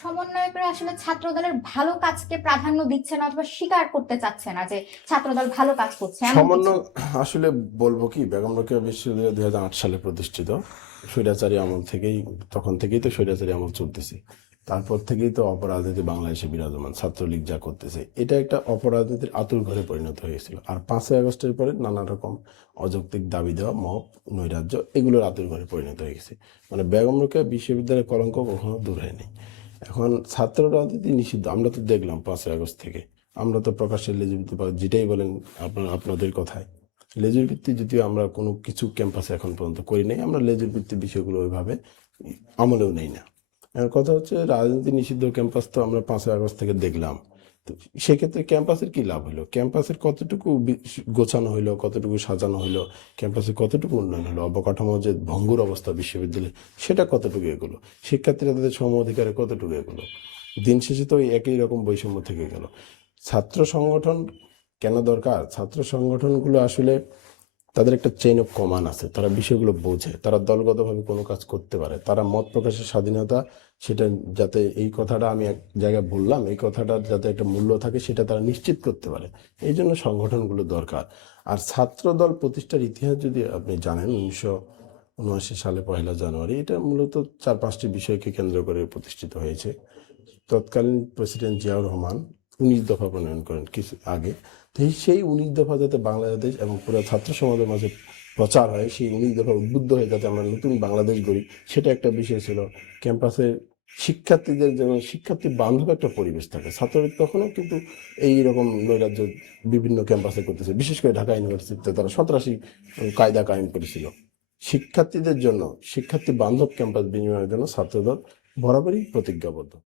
সমন্বয়করা আসলে ছাত্রদলের ভালো কাজকে প্রাধান্য দিচ্ছে না অথবা স্বীকার করতে চাচ্ছে না যে ছাত্রদল ভালো কাজ করছে, এমন কিছু। সমন্বয় আসলে বলবো কি, বেগম রোকেয়া বিশ্ববিদ্যালয় 2008 সালে প্রতিষ্ঠিত। স্বৈরাচারী আমল থেকেই, তখন থেকেই তো স্বৈরাচারী আমল চলতেছে। তারপর থেকেই তো অপরাজনীতি বাংলাদেশে বিরাজমান। ছাত্রলীগ যা করতেছে এটা একটা অপরাজনীতির আতুর ঘরে পরিণত হয়েছিল। আর 5ই আগস্টের পরে নানা রকম অযৌক্তিক দাবি দেওয়া, মব, নৈরাজ্য, এগুলোর আতুর ঘরে পরিণত হয়ে গেছে। মানে বেগম রোকেয়া বিশ্ববিদ্যালয়ের কলঙ্ক কখনো দূর হয়নি। এখন ছাত্র রাজনীতি নিষিদ্ধ, আমরা তো দেখলাম 5ই আগস্ট থেকে। আমরা তো প্রকাশ্যে লেজুর ভিত্তি বা যেটাই বলেন আপনাদের কথায়, লেজুর ভিত্তি যদিও আমরা কোনো কিছু ক্যাম্পাসে এখন পর্যন্ত করি নাই, আমরা লেজুর ভিত্তির বিষয়গুলো ওইভাবে আমলেও নেই না। এখন কথা হচ্ছে রাজনীতি নিষিদ্ধ ক্যাম্পাস তো আমরা 5ই আগস্ট থেকে দেখলাম। তো সেক্ষেত্রে ক্যাম্পাসের কি লাভ হলো? ক্যাম্পাসের কতটুকু গোছানো হইলো, কতটুকু সাজানো হইলো, ক্যাম্পাসে কতটুকু উন্নয়ন হলো, অবকাঠামো যে ভঙ্গুর অবস্থা বিশ্ববিদ্যালয়ে সেটা কতটুকু এগুলো, শিক্ষার্থীরা তাদের সম অধিকারে কতটুকু এগুলো? দিন শেষে তো ওই একই রকম বৈষম্য থেকে গেল। ছাত্র সংগঠন কেন দরকার? ছাত্র সংগঠনগুলো আসলে তাদের একটা চেইন অফ কমান্ড আছে, তারা বিষয়গুলো বোঝে, তারা দলগতভাবে কোনো কাজ করতে পারে, তারা মত প্রকাশের স্বাধীনতা, সেটা যাতে, এই কথাটা আমি এক জায়গায় বললাম, এই কথাটা যাতে একটা মূল্য থাকে সেটা তারা নিশ্চিত করতে পারে। এই জন্য সংগঠনগুলো দরকার। আর ছাত্র দল প্রতিষ্ঠার ইতিহাস যদি আপনি জানেন, 1979 সালে 1লা জানুয়ারি, এটা মূলত 4-5টি বিষয়কে কেন্দ্র করে প্রতিষ্ঠিত হয়েছে। তৎকালীন প্রেসিডেন্ট জিয়াউর রহমান 19 দফা প্রণয়ন করেন কিছু আগে। তো সেই 19 দফা যাতে বাংলাদেশ এবং পুরো ছাত্র সমাজের মাঝে প্রচার হয়, সেই 19 দফা উদ্বুদ্ধ হয়ে যাতে আমরা নতুন বাংলাদেশ গড়ি, সেটা একটা বিষয় ছিল। ক্যাম্পাসে শিক্ষার্থীদের যেন শিক্ষার্থী বান্ধব একটা পরিবেশ থাকে। ছাত্রলীগ তখনও কিন্তু এইরকম নৈরাজ্য বিভিন্ন ক্যাম্পাসে করতেছে, বিশেষ করে ঢাকা ইউনিভার্সিটিতে তারা সন্ত্রাসী কায়দা কায়েম করেছিল। শিক্ষার্থীদের জন্য শিক্ষার্থী বান্ধব ক্যাম্পাস বিনিময়ের জন্য ছাত্রদল বরাবরই প্রতিজ্ঞাবদ্ধ।